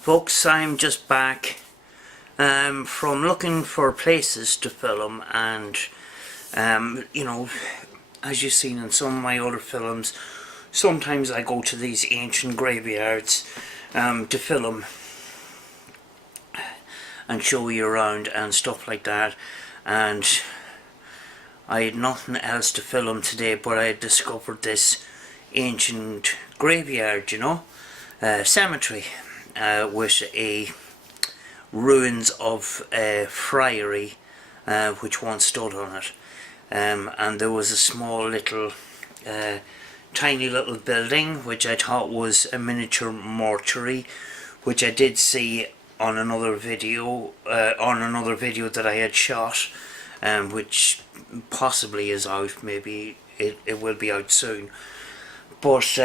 Folks, I'm just back from looking for places to film, and you know, as you've seen in some of my other films, sometimes I go to these ancient graveyards to film and show you around and stuff like that. And I had nothing else to film today, but I had discovered this ancient graveyard, you know, cemetery with a ruins of a friary which once stood on it, and there was a small little tiny little building which I thought was a miniature mortuary, which I did see on another video that I had shot, which possibly is out. Maybe it will be out soon, but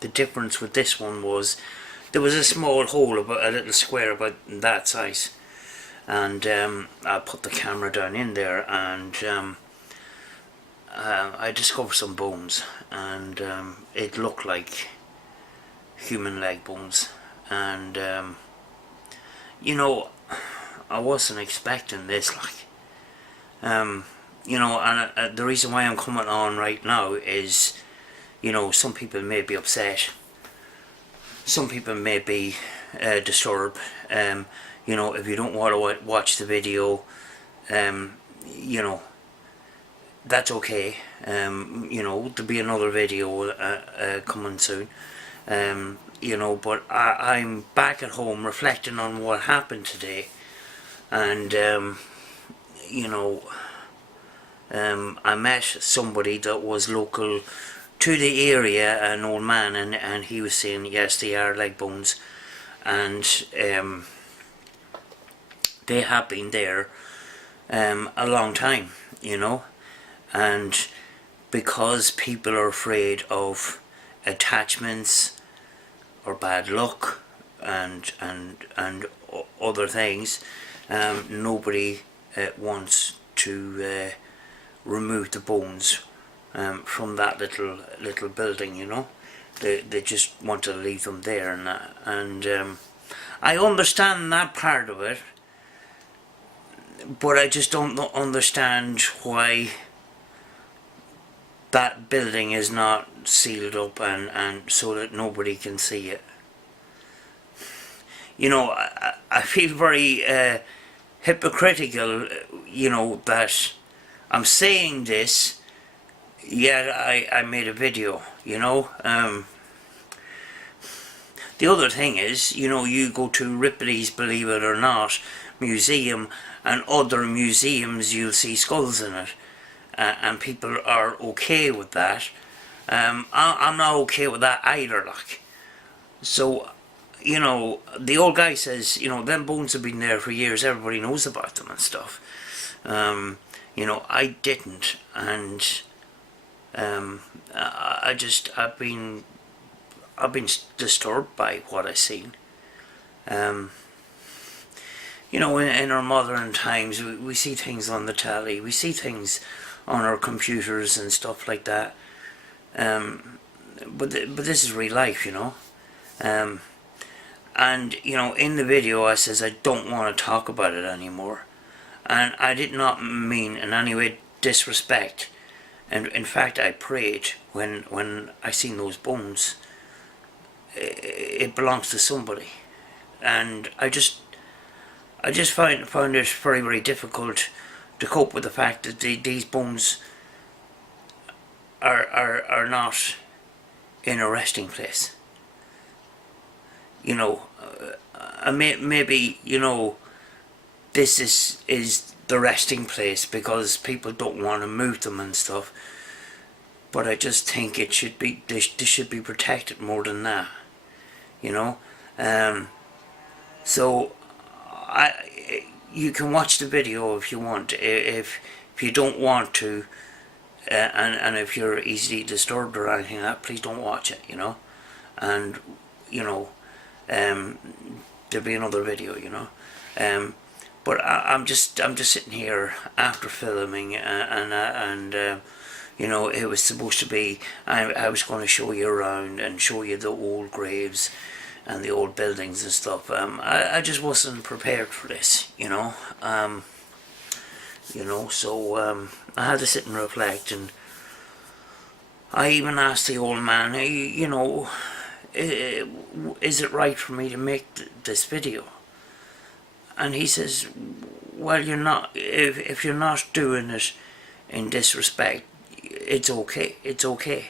the difference with this one was there was a small hole, about a little square about that size, and I put the camera down in there, and I discovered some bones, and it looked like human leg bones, and you know, I wasn't expecting this, like, you know, and the reason why I'm coming on right now is, you know, some people may be upset, some people may be disturbed. You know, if you don't want to watch the video, you know, that's okay. You know, there'll be another video coming soon. You know, but I'm back at home reflecting on what happened today, and you know, I met somebody that was local to the area, an old man, and he was saying yes, they are leg bones, and they have been there a long time, you know, and because people are afraid of attachments or bad luck and other things, nobody wants to remove the bones from that little building, you know. They just want to leave them there, and I understand that part of it, but I just don't understand why that building is not sealed up and so that nobody can see it. You know, I feel very hypocritical, you know, that I'm saying this, yet I made a video, you know. The other thing is, you know, you go to Ripley's, believe it or not, museum, and other museums you'll see skulls in it, and people are okay with that. I'm not okay with that either, like. So, you know, the old guy says, you know, them bones have been there for years, everybody knows about them and stuff. You know, I didn't, and I've been disturbed by what I seen. You know, in our modern times, we see things on the telly, we see things on our computers and stuff like that. But this is real life, you know. And you know, in the video I says I don't want to talk about it anymore, and I did not mean in any way disrespect. And in fact, I prayed when I seen those bones. It belongs to somebody, and I just found it very, very difficult to cope with the fact that these bones are not in a resting place. You know, maybe, you know, this is the resting place because people don't want to move them and stuff, but I just think it should be, they should be protected more than that, you know. So you can watch the video if you want. If you don't want to, and if you're easily disturbed or anything like that, please don't watch it, you know. And you know, there'll be another video, you know. But I'm just sitting here after filming and You know, it was supposed to be, I was going to show you around and show you the old graves and the old buildings and stuff. I just wasn't prepared for this, you know. So I had to sit and reflect, and I even asked the old man, hey, you know, is it right for me to make this video? And he says, well, you're not, if you're not doing it in disrespect, it's okay, it's okay.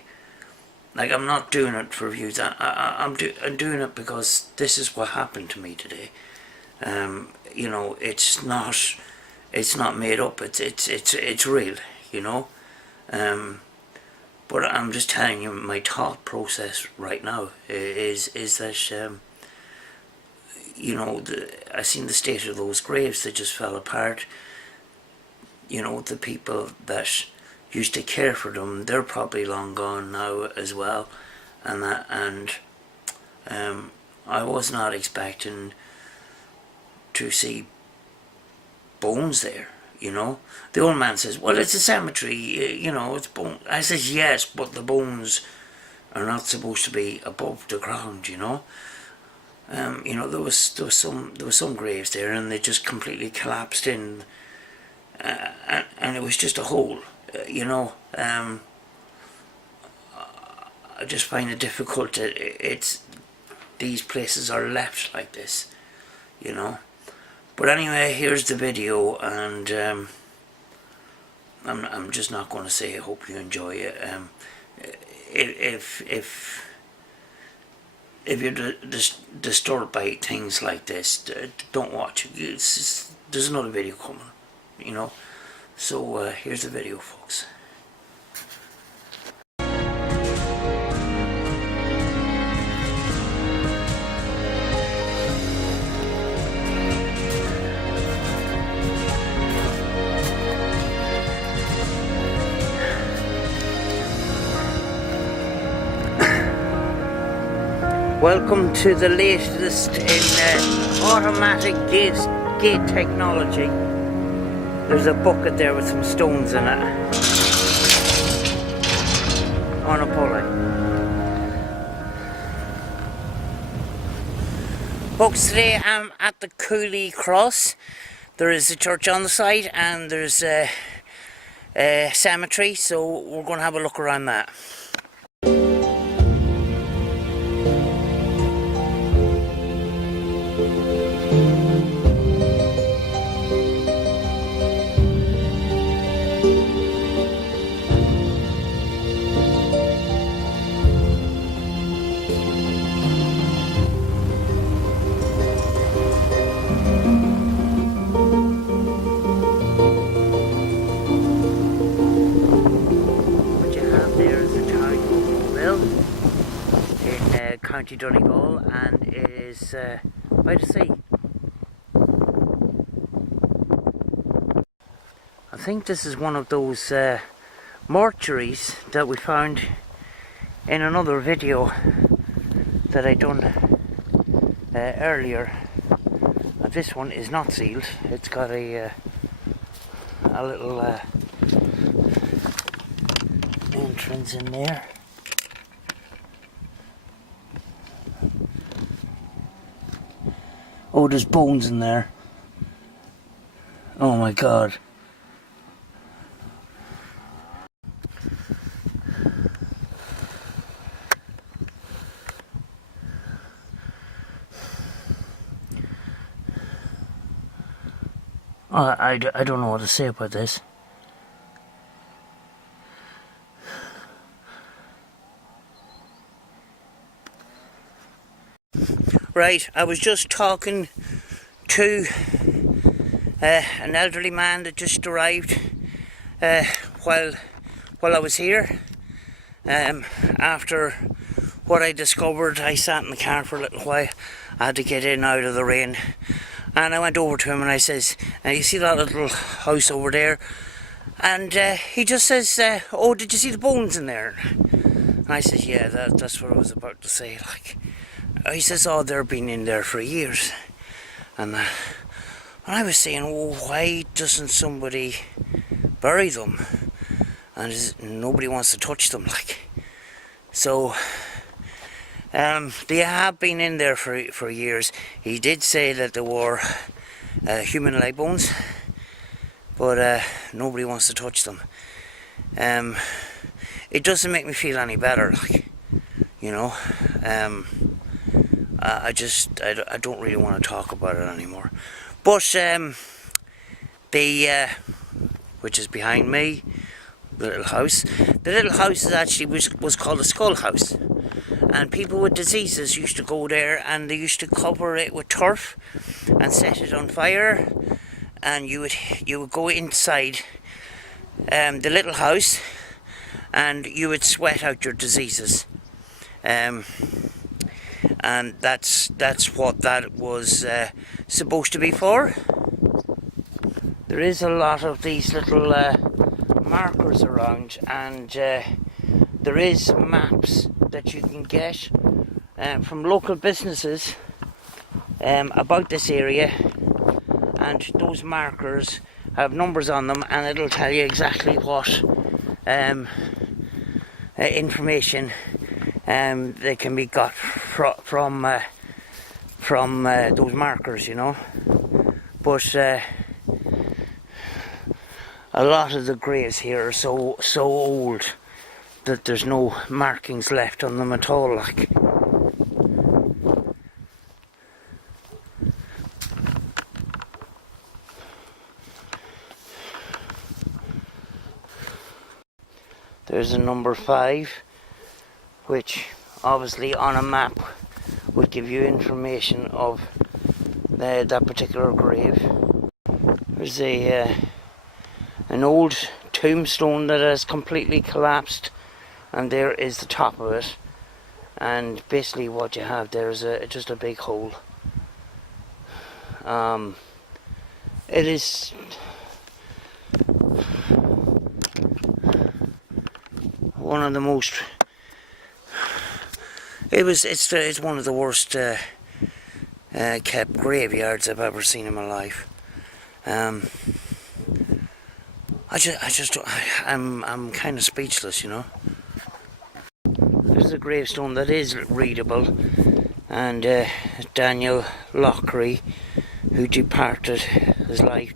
Like, I'm not doing it for views, I'm doing it because this is what happened to me today. You know, it's not made up, it's real, you know. But I'm just telling you, my thought process right now is that, you know, I seen the state of those graves. They just fell apart. You know, the people that used to care for them, they're probably long gone now as well. And I was not expecting to see bones there, you know. The old man says, well, it's a cemetery, you know, it's bone. I says, yes, but the bones are not supposed to be above the ground, you know. You know, there was some graves there, and they just completely collapsed in, and it was just a hole, you know. I just find it difficult that these places are left like this, you know. But anyway, here's the video, and I'm just not going to say I hope you enjoy it. If you're disturbed by things like this, don't watch it. There's another video coming, you know. So here's the video, folks. Welcome to the latest in automatic gate technology. There's a bucket there with some stones in it on a pulley. Folks, today I'm at the Cooley Cross. There is a church on the side, and there's a cemetery, so we're going to have a look around that. County Donegal, and it is by the sea. I think this is one of those mortuaries that we found in another video that I done earlier. This one is not sealed. It's got a little entrance in there. Oh, there's bones in there. Oh my god. I don't know what to say about this. Right, I was just talking to an elderly man that just arrived while I was here. After what I discovered, I sat in the car for a little while. I had to get in out of the rain, and I went over to him and I says, you see that little house over there? And he just says, oh, did you see the bones in there? And I says, yeah, that's what I was about to say. Like, he says, oh, they've been in there for years. And I was saying, well, why doesn't somebody bury them? and nobody wants to touch them, like. So they have been in there for years. He did say that there were human leg bones, but nobody wants to touch them. It doesn't make me feel any better, like, you know. I don't really want to talk about it anymore. But which is behind me, the little house. The little house is actually was called a skull house, and people with diseases used to go there, and they used to cover it with turf and set it on fire, and you would go inside the little house, and you would sweat out your diseases, and that's what that was supposed to be for. There is a lot of these little markers around, and there is maps that you can get from local businesses about this area, and those markers have numbers on them, and it'll tell you exactly what information they can be got from those markers, you know. But a lot of the graves here are so old that there's no markings left on them at all, like. There's a number 5, which obviously on a map would give you information of that particular grave. There's an old tombstone that has completely collapsed, and there is the top of it, and basically what you have there is just a big hole. It is one of the most, it's one of the worst kept graveyards I've ever seen in my life. I'm kind of speechless, you know. There's a gravestone that is readable, and Daniel Lockery, who departed his life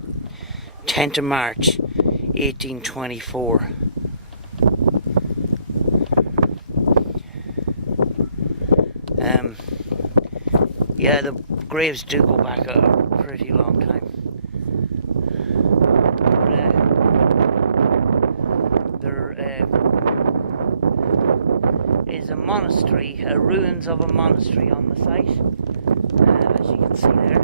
10th of March 1824. Yeah, the graves do go back a pretty long time. There is a monastery, ruins of a monastery on the site, as you can see there.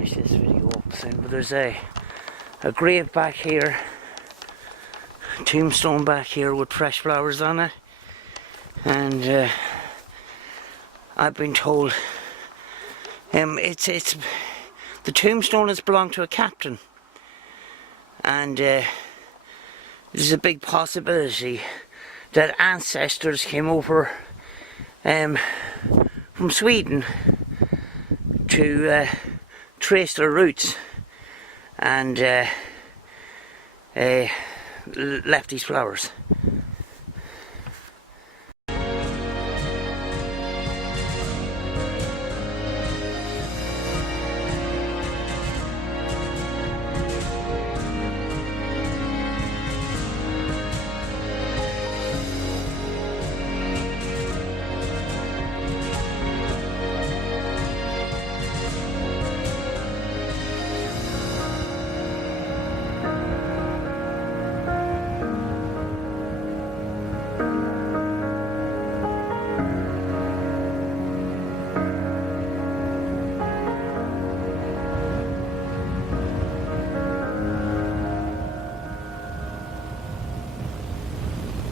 This video up soon, but there's a grave back here, a tombstone back here with fresh flowers on it, and I've been told it's the tombstone has belonged to a captain, and there's a big possibility that ancestors came over from Sweden to trace their roots, and left these flowers.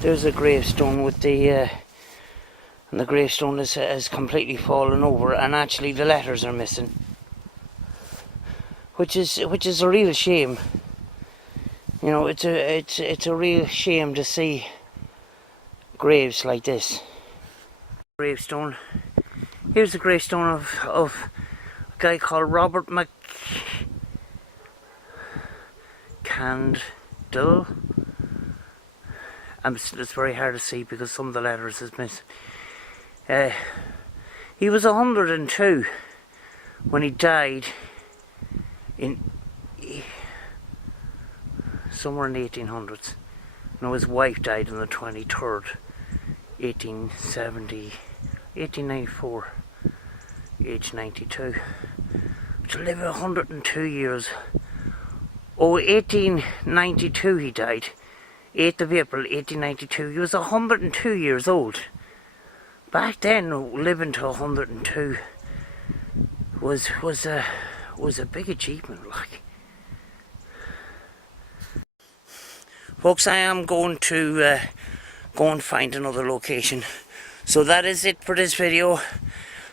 There's a gravestone with the and the gravestone has completely fallen over, and actually the letters are missing, which is a real shame. You know, it's a real shame to see graves like this. Gravestone. Here's the gravestone of a guy called Robert McCandle. It's very hard to see because some of the letters is missing. He was 102 when he died somewhere in the 1800s. And his wife died on the 23rd, 1894, age 92. To live 102 years. Oh, 1892 he died. 8th of April 1892. He was 102 years old. Back then, living to 102 was a big achievement, like. Folks, I am going to go and find another location. So that is it for this video.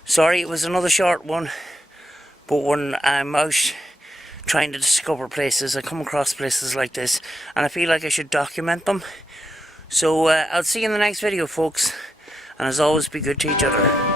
Sorry it was another short one, but when I'm out trying to discover places, I come across places like this and I feel like I should document them. So I'll see you in the next video, folks, and as always, be good to each other.